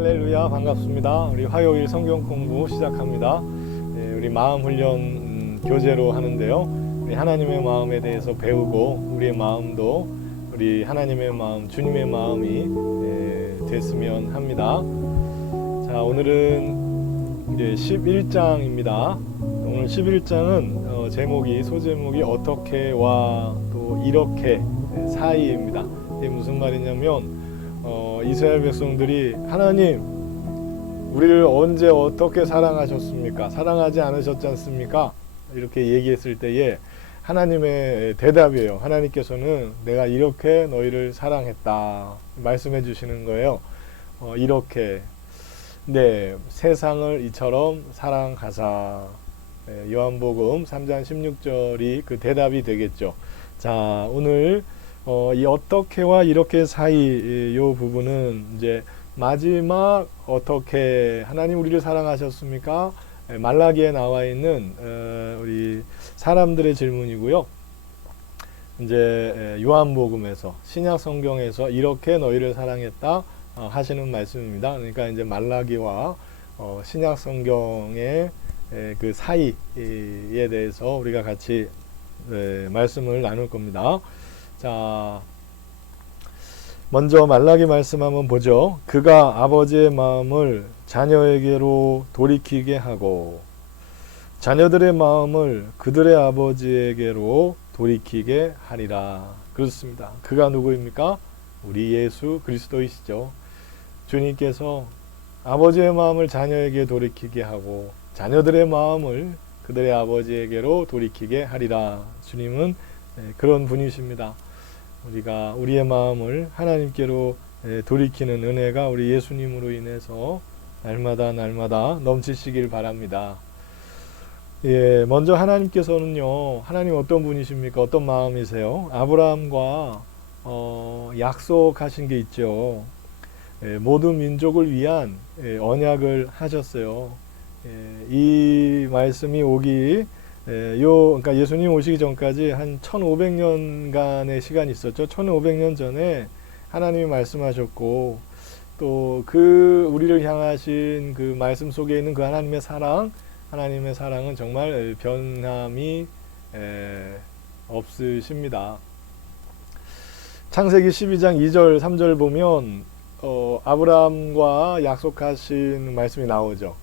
할렐루야, 반갑습니다. 우리 화요일 성경 공부 시작합니다. 우리 마음 훈련 교재로 하는데요. 우리 하나님의 마음에 대해서 배우고 우리의 마음도 우리 하나님의 마음, 주님의 마음이 됐으면 합니다. 자, 오늘은 이제 11장입니다. 오늘 11장은 소제목이 어떻게와 또 이렇게 사이입니다. 이게 무슨 말이냐면 이스라엘 백성들이 하나님 우리를 언제 어떻게 사랑하셨습니까? 사랑하지 않으셨지 않습니까? 이렇게 얘기했을 때에 하나님의 대답이에요. 하나님께서는 내가 이렇게 너희를 사랑했다 말씀해 주시는 거예요. 이렇게 세상을 이처럼 사랑하사. 요한복음 3장 16절이 그 대답이 되겠죠. 자, 오늘 이 어떻게와 이렇게 사이 요 부분은 이제 마지막 어떻게 하나님 우리를 사랑하셨습니까? 말라기에 나와 있는 우리 사람들의 질문이고요. 이제 요한복음에서 신약 성경에서 이렇게 너희를 사랑했다 하시는 말씀입니다. 그러니까 이제 말라기와 신약 성경의 그 사이에 대해서 우리가 같이 말씀을 나눌 겁니다. 자, 먼저 말라기 말씀 한번 보죠. 그가 아버지의 마음을 자녀에게로 돌이키게 하고 자녀들의 마음을 그들의 아버지에게로 돌이키게 하리라. 그렇습니다. 그가 누구입니까? 우리 예수 그리스도이시죠. 주님께서 아버지의 마음을 자녀에게 돌이키게 하고 자녀들의 마음을 그들의 아버지에게로 돌이키게 하리라. 주님은 그런 분이십니다. 우리가 우리의 마음을 하나님께로 돌이키는 은혜가 우리 예수님으로 인해서 날마다 넘치시길 바랍니다. 먼저 하나님께서는요, 하나님 어떤 분이십니까? 어떤 마음이세요? 아브라함과 약속하신 게 있죠. 모든 민족을 위한 언약을 하셨어요. 이 말씀이 오기 그러니까 예수님 오시기 전까지 한 1500년간의 시간이 있었죠. 1500년 전에 하나님이 말씀하셨고 또 그 우리를 향하신 그 말씀 속에 있는 그 하나님의 사랑은 정말 변함이 없으십니다. 창세기 12장 2절 3절 보면 아브라함과 약속하신 말씀이 나오죠.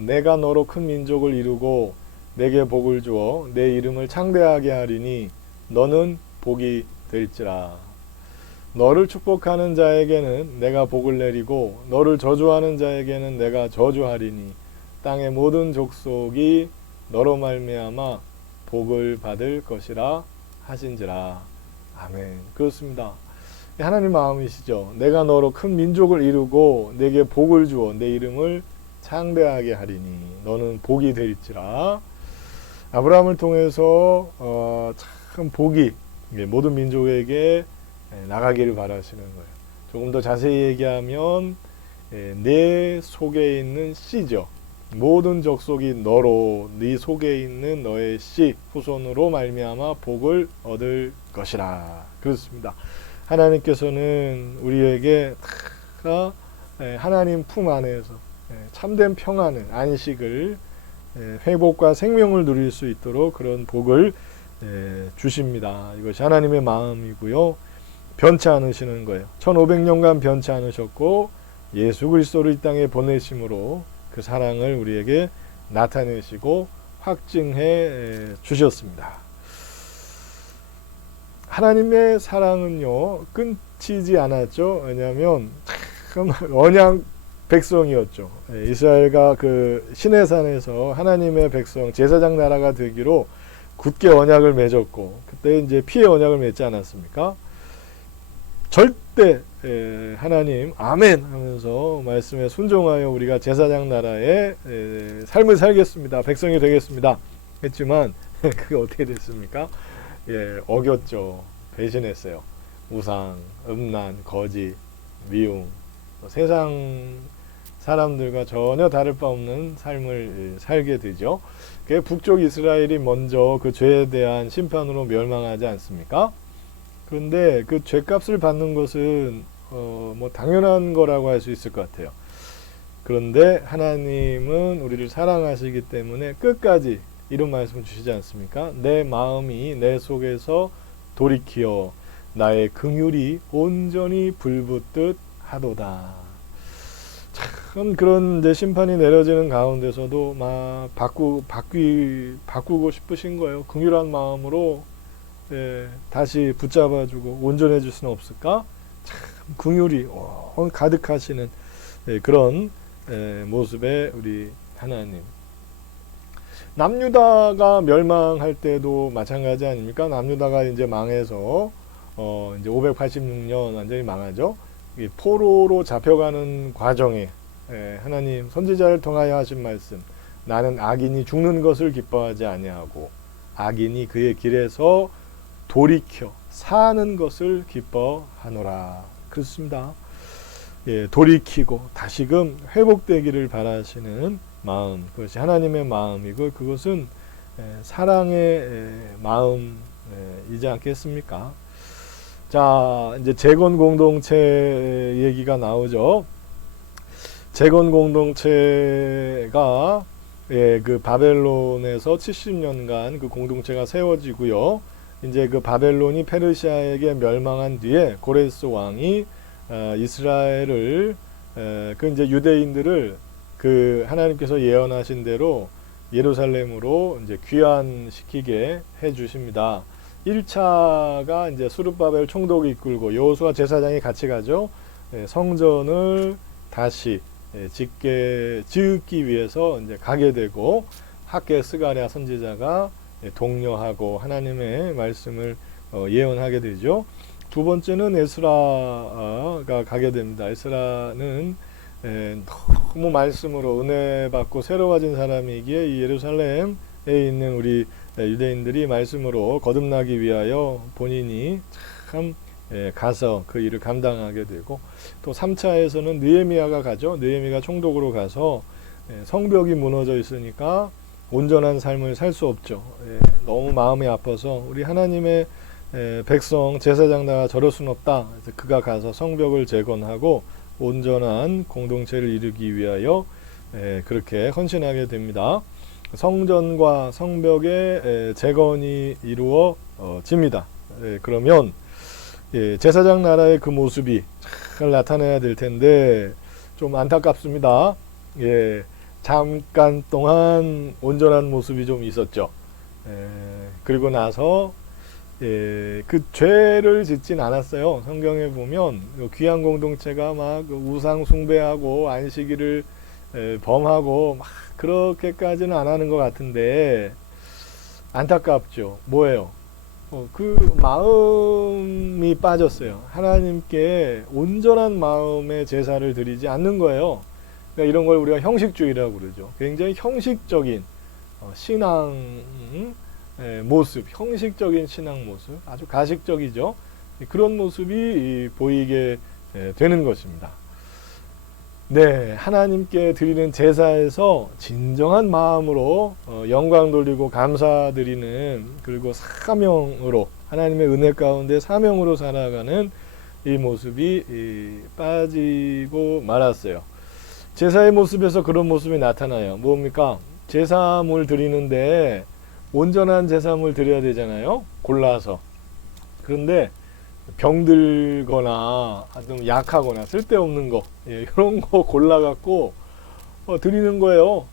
내가 너로 큰 민족을 이루고 내게 복을 주어 내 이름을 창대하게 하리니 너는 복이 될지라. 너를 축복하는 자에게는 내가 복을 내리고 너를 저주하는 자에게는 내가 저주하리니 땅의 모든 족속이 너로 말미암아 복을 받을 것이라 하신지라. 아멘. 그렇습니다. 하나님 마음이시죠. 내가 너로 큰 민족을 이루고 내게 복을 주어 내 이름을 창대하게 하리니 너는 복이 될지라. 아브라함을 통해서 참 복이 모든 민족에게 나가기를 바라시는 거예요. 조금 더 자세히 얘기하면 내 속에 있는 씨죠. 모든 족속이 너로 네 속에 있는 너의 씨 후손으로 말미암아 복을 얻을 것이라. 그렇습니다. 하나님께서는 우리에게 하나님 품 안에서 참된 평안을 안식을 회복과 생명을 누릴 수 있도록 그런 복을 주십니다. 이것이 하나님의 마음이고요. 변치 않으시는 거예요. 1500년간 변치 않으셨고 예수 그리스도를 이 땅에 보내심으로 그 사랑을 우리에게 나타내시고 확증해 주셨습니다. 하나님의 사랑은요 끊이지 않았죠. 왜냐하면 참 언약 백성이었죠. 이스라엘과 그 시내산에서 하나님의 백성 제사장 나라가 되기로 굳게 언약을 맺었고 그때 이제 피의 언약을 맺지 않았습니까? 절대 하나님 아멘 하면서 말씀에 순종하여 우리가 제사장 나라의 삶을 살겠습니다. 백성이 되겠습니다. 했지만 그게 어떻게 됐습니까? 어겼죠. 배신했어요. 우상, 음란, 거짓, 미움, 세상 사람들과 전혀 다를 바 없는 삶을 살게 되죠. 북쪽 이스라엘이 먼저 그 죄에 대한 심판으로 멸망하지 않습니까? 그런데 그 죄값을 받는 것은 뭐 당연한 거라고 할 수 있을 것 같아요. 그런데 하나님은 우리를 사랑하시기 때문에 끝까지 이런 말씀을 주시지 않습니까? 내 마음이 내 속에서 돌이키어 나의 긍휼이 온전히 불붙듯 하도다. 참 그런 이제 심판이 내려지는 가운데서도 막 바꾸고 싶으신 거예요. 긍휼한 마음으로 다시 붙잡아주고 온전해질 수는 없을까? 참 긍휼이 가득하시는 그런 모습의 우리 하나님. 남유다가 멸망할 때도 마찬가지 아닙니까? 남유다가 이제 망해서 이제 586년 완전히 망하죠. 이 포로로 잡혀가는 과정에 하나님 선지자를 통하여 하신 말씀, 나는 악인이 죽는 것을 기뻐하지 아니하고 악인이 그의 길에서 돌이켜 사는 것을 기뻐하노라. 그렇습니다. 돌이키고 다시금 회복되기를 바라시는 마음, 그것이 하나님의 마음이고 그것은 사랑의 마음이지 않겠습니까? 자, 이제 재건 공동체 얘기가 나오죠. 재건 공동체가 그 바벨론에서 70년간 그 공동체가 세워지고요. 이제 그 바벨론이 페르시아에게 멸망한 뒤에 고레스 왕이 이스라엘을 그 이제 유대인들을 그 하나님께서 예언하신 대로 예루살렘으로 이제 귀환시키게 해 주십니다. 1차가 이제 스룹바벨 총독이 이끌고 여호수아 제사장이 같이 가죠. 성전을 다시 짓기 위해서 이제 가게 되고 학개 스가랴 선지자가 독려하고 하나님의 말씀을 예언하게 되죠. 두 번째는 에스라가 가게 됩니다. 에스라는 너무 말씀으로 은혜 받고 새로워진 사람이기에 이 예루살렘에 있는 우리 유대인들이 말씀으로 거듭나기 위하여 본인이 참 가서 그 일을 감당하게 되고, 또 3차에서는 느헤미야가 가죠. 느헤미야가 총독으로 가서 성벽이 무너져 있으니까 온전한 삶을 살 수 없죠. 너무 마음이 아파서 우리 하나님의 백성 제사장다가 저럴 수는 없다. 그래서 그가 가서 성벽을 재건하고 온전한 공동체를 이루기 위하여 그렇게 헌신하게 됩니다. 성전과 성벽의 재건이 이루어집니다. 그러면 제사장 나라의 그 모습이 잘 나타나야 될 텐데 좀 안타깝습니다. 잠깐 동안 온전한 모습이 좀 있었죠. 그리고 나서 그 죄를 짓진 않았어요. 성경에 보면 귀한 공동체가 막 우상 숭배하고 안식일을 범하고 막 그렇게까지는 안 하는 것 같은데 안타깝죠. 뭐예요? 그 마음이 빠졌어요. 하나님께 온전한 마음의 제사를 드리지 않는 거예요. 그러니까 이런 걸 우리가 형식주의라고 그러죠. 굉장히 형식적인 신앙 모습, 형식적인 신앙 모습, 아주 가식적이죠. 그런 모습이 보이게 되는 것입니다. 네, 하나님께 드리는 제사에서 진정한 마음으로 영광 돌리고 감사드리는, 그리고 사명으로, 하나님의 은혜 가운데 사명으로 살아가는 이 모습이 빠지고 말았어요. 제사의 모습에서 그런 모습이 나타나요. 뭡니까? 제사물 드리는데 온전한 제사물 드려야 되잖아요. 골라서. 그런데 병들거나 좀 약하거나 쓸데없는 거, 이런 거 골라갖고 드리는 거예요.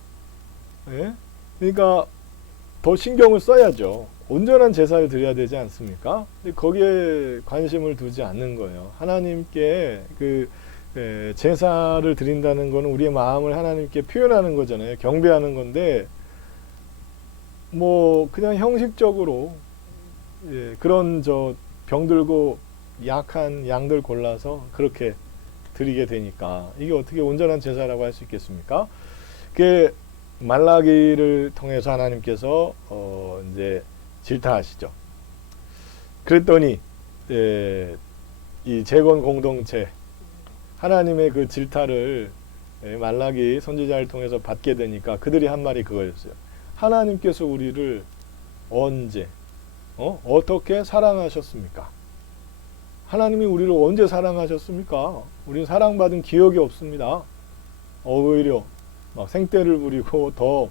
그러니까 더 신경을 써야죠. 온전한 제사를 드려야 되지 않습니까? 근데 거기에 관심을 두지 않는 거예요. 하나님께 그 제사를 드린다는 것은 우리의 마음을 하나님께 표현하는 거잖아요. 경배하는 건데 뭐 그냥 형식적으로 그런 병들고 약한 양들 골라서 그렇게 드리게 되니까 이게 어떻게 온전한 제사라고 할 수 있겠습니까? 그게 말라기를 통해서 하나님께서 이제 질타하시죠. 그랬더니 이 재건 공동체 하나님의 그 질타를 말라기 선지자를 통해서 받게 되니까 그들이 한 말이 그거였어요. 하나님께서 우리를 언제 어떻게 사랑하셨습니까? 하나님이 우리를 언제 사랑하셨습니까? 우리는 사랑받은 기억이 없습니다. 오히려 막 생떼를 부리고 더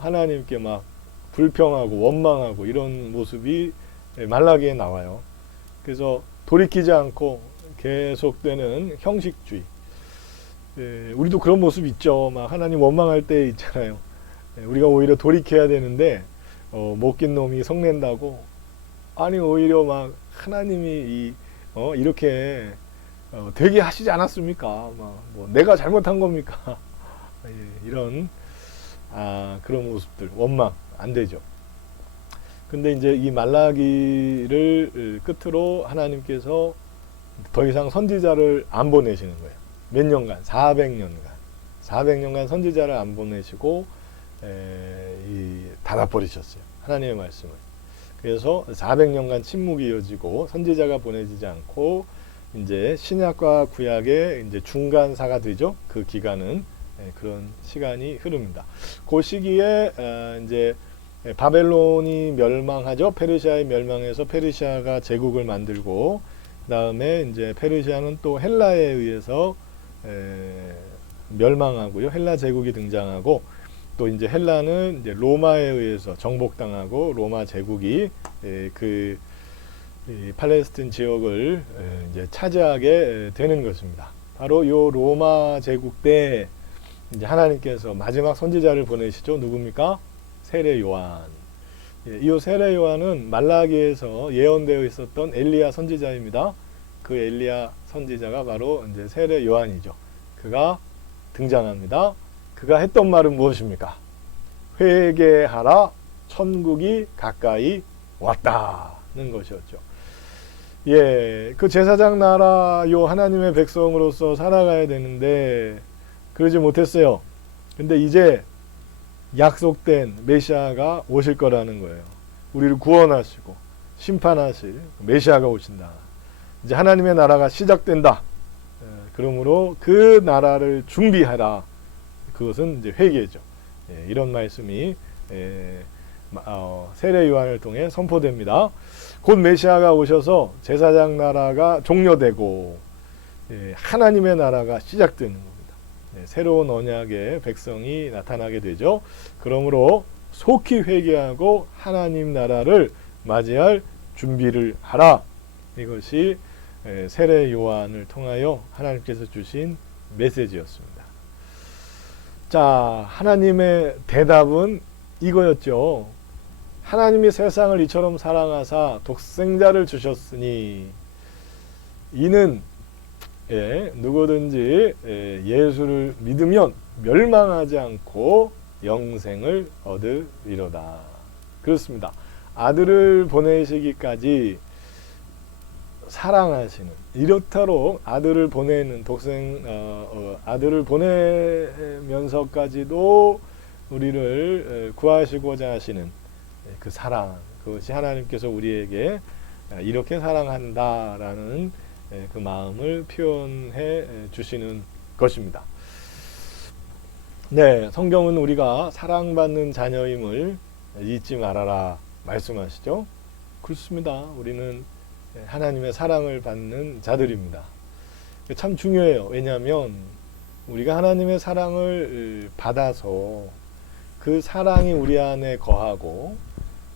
하나님께 막 불평하고 원망하고 이런 모습이 말라기에 나와요. 그래서 돌이키지 않고 계속되는 형식주의. 우리도 그런 모습 있죠. 막 하나님 원망할 때 있잖아요. 우리가 오히려 돌이켜야 되는데 못긴 놈이 성낸다고, 아니 오히려 막 하나님이 이렇게 되게 하시지 않았습니까? 막 뭐 내가 잘못한 겁니까? 이런 그런 모습들, 원망 안 되죠. 근데 이제 이 말라기를 끝으로 하나님께서 더 이상 선지자를 안 보내시는 거예요. 몇 년간? 400년간 선지자를 안 보내시고 닫아버리셨어요. 하나님의 말씀을. 그래서 400년간 침묵이 이어지고 선지자가 보내지지 않고 이제 신약과 구약의 이제 중간사가 되죠. 그 기간은 그런 시간이 흐릅니다. 그 시기에 이제 바벨론이 멸망하죠. 페르시아에 멸망해서 페르시아가 제국을 만들고, 그다음에 이제 페르시아는 또 헬라에 의해서 멸망하고요. 헬라 제국이 등장하고, 또 이제 헬라는 이제 로마에 의해서 정복당하고 로마 제국이 그 팔레스틴 지역을 이제 차지하게 되는 것입니다. 바로 요 로마 제국 때 이제 하나님께서 마지막 선지자를 보내시죠. 누굽니까? 세례 요한. 이 세례 요한은 말라기에서 예언되어 있었던 엘리야 선지자입니다. 그 엘리야 선지자가 바로 이제 세례 요한이죠. 그가 등장합니다. 그가 했던 말은 무엇입니까? 회개하라, 천국이 가까이 왔다는 것이었죠. 그 제사장 나라 요 하나님의 백성으로서 살아가야 되는데 그러지 못했어요. 근데 이제 약속된 메시아가 오실 거라는 거예요. 우리를 구원하시고 심판하실 메시아가 오신다. 이제 하나님의 나라가 시작된다. 그러므로 그 나라를 준비하라. 그것은 이제 회개죠. 이런 말씀이 세례 요한을 통해 선포됩니다. 곧 메시아가 오셔서 제사장 나라가 종료되고 하나님의 나라가 시작되는 겁니다. 새로운 언약의 백성이 나타나게 되죠. 그러므로 속히 회개하고 하나님 나라를 맞이할 준비를 하라. 이것이 세례 요한을 통하여 하나님께서 주신 메시지였습니다. 자, 하나님의 대답은 이거였죠. 하나님이 세상을 이처럼 사랑하사 독생자를 주셨으니 이는 누구든지 예수를 믿으면 멸망하지 않고 영생을 얻으리로다. 그렇습니다. 아들을 보내시기까지 사랑하시는, 이렇도록 아들을 보내는 아들을 보내면서까지도 우리를 구하시고자 하시는 그 사랑, 그것이 하나님께서 우리에게 이렇게 사랑한다라는 그 마음을 표현해 주시는 것입니다. 성경은 우리가 사랑받는 자녀임을 잊지 말아라 말씀하시죠. 그렇습니다. 우리는 하나님의 사랑을 받는 자들입니다. 참 중요해요. 왜냐하면 우리가 하나님의 사랑을 받아서 그 사랑이 우리 안에 거하고,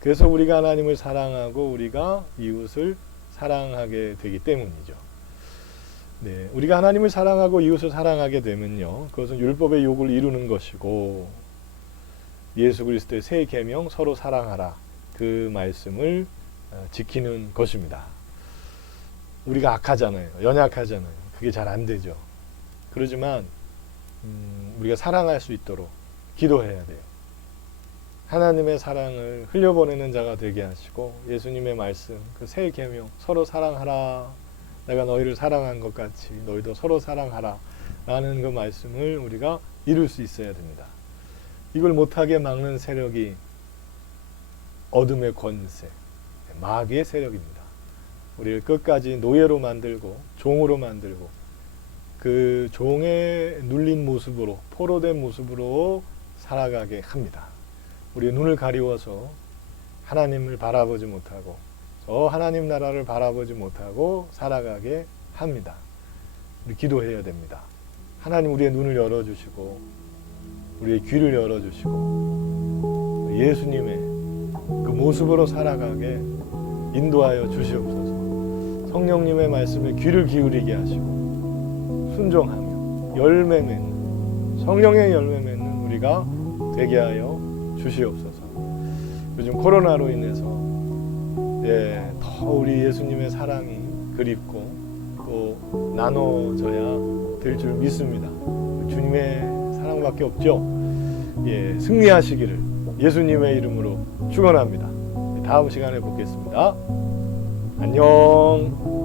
그래서 우리가 하나님을 사랑하고 우리가 이웃을 사랑하게 되기 때문이죠. 우리가 하나님을 사랑하고 이웃을 사랑하게 되면요, 그것은 율법의 요구를 이루는 것이고 예수 그리스도의 새 계명 서로 사랑하라, 그 말씀을 지키는 것입니다. 우리가 악하잖아요. 연약하잖아요. 그게 잘 안 되죠. 그러지만 우리가 사랑할 수 있도록 기도해야 돼요. 하나님의 사랑을 흘려보내는 자가 되게 하시고, 예수님의 말씀, 그 새 계명 서로 사랑하라, 내가 너희를 사랑한 것 같이 너희도 서로 사랑하라 라는 그 말씀을 우리가 이룰 수 있어야 됩니다. 이걸 못하게 막는 세력이 어둠의 권세, 마귀의 세력입니다. 우리를 끝까지 노예로 만들고 종으로 만들고 그 종에 눌린 모습으로, 포로된 모습으로 살아가게 합니다. 우리의 눈을 가리워서 하나님을 바라보지 못하고 저 하나님 나라를 바라보지 못하고 살아가게 합니다. 우리 기도해야 됩니다. 하나님 우리의 눈을 열어주시고 우리의 귀를 열어주시고 예수님의 그 모습으로 살아가게 인도하여 주시옵소서. 성령님의 말씀에 귀를 기울이게 하시고 순종하며 열매 맺는 성령의 열매 맺는 우리가 되게 하여 주시옵소서. 요즘 코로나로 인해서 더 우리 예수님의 사랑이 그립고 또 나눠져야 될 줄 믿습니다. 주님의 사랑밖에 없죠. 승리하시기를 예수님의 이름으로 축원합니다. 다음 시간에 뵙겠습니다. 안녕.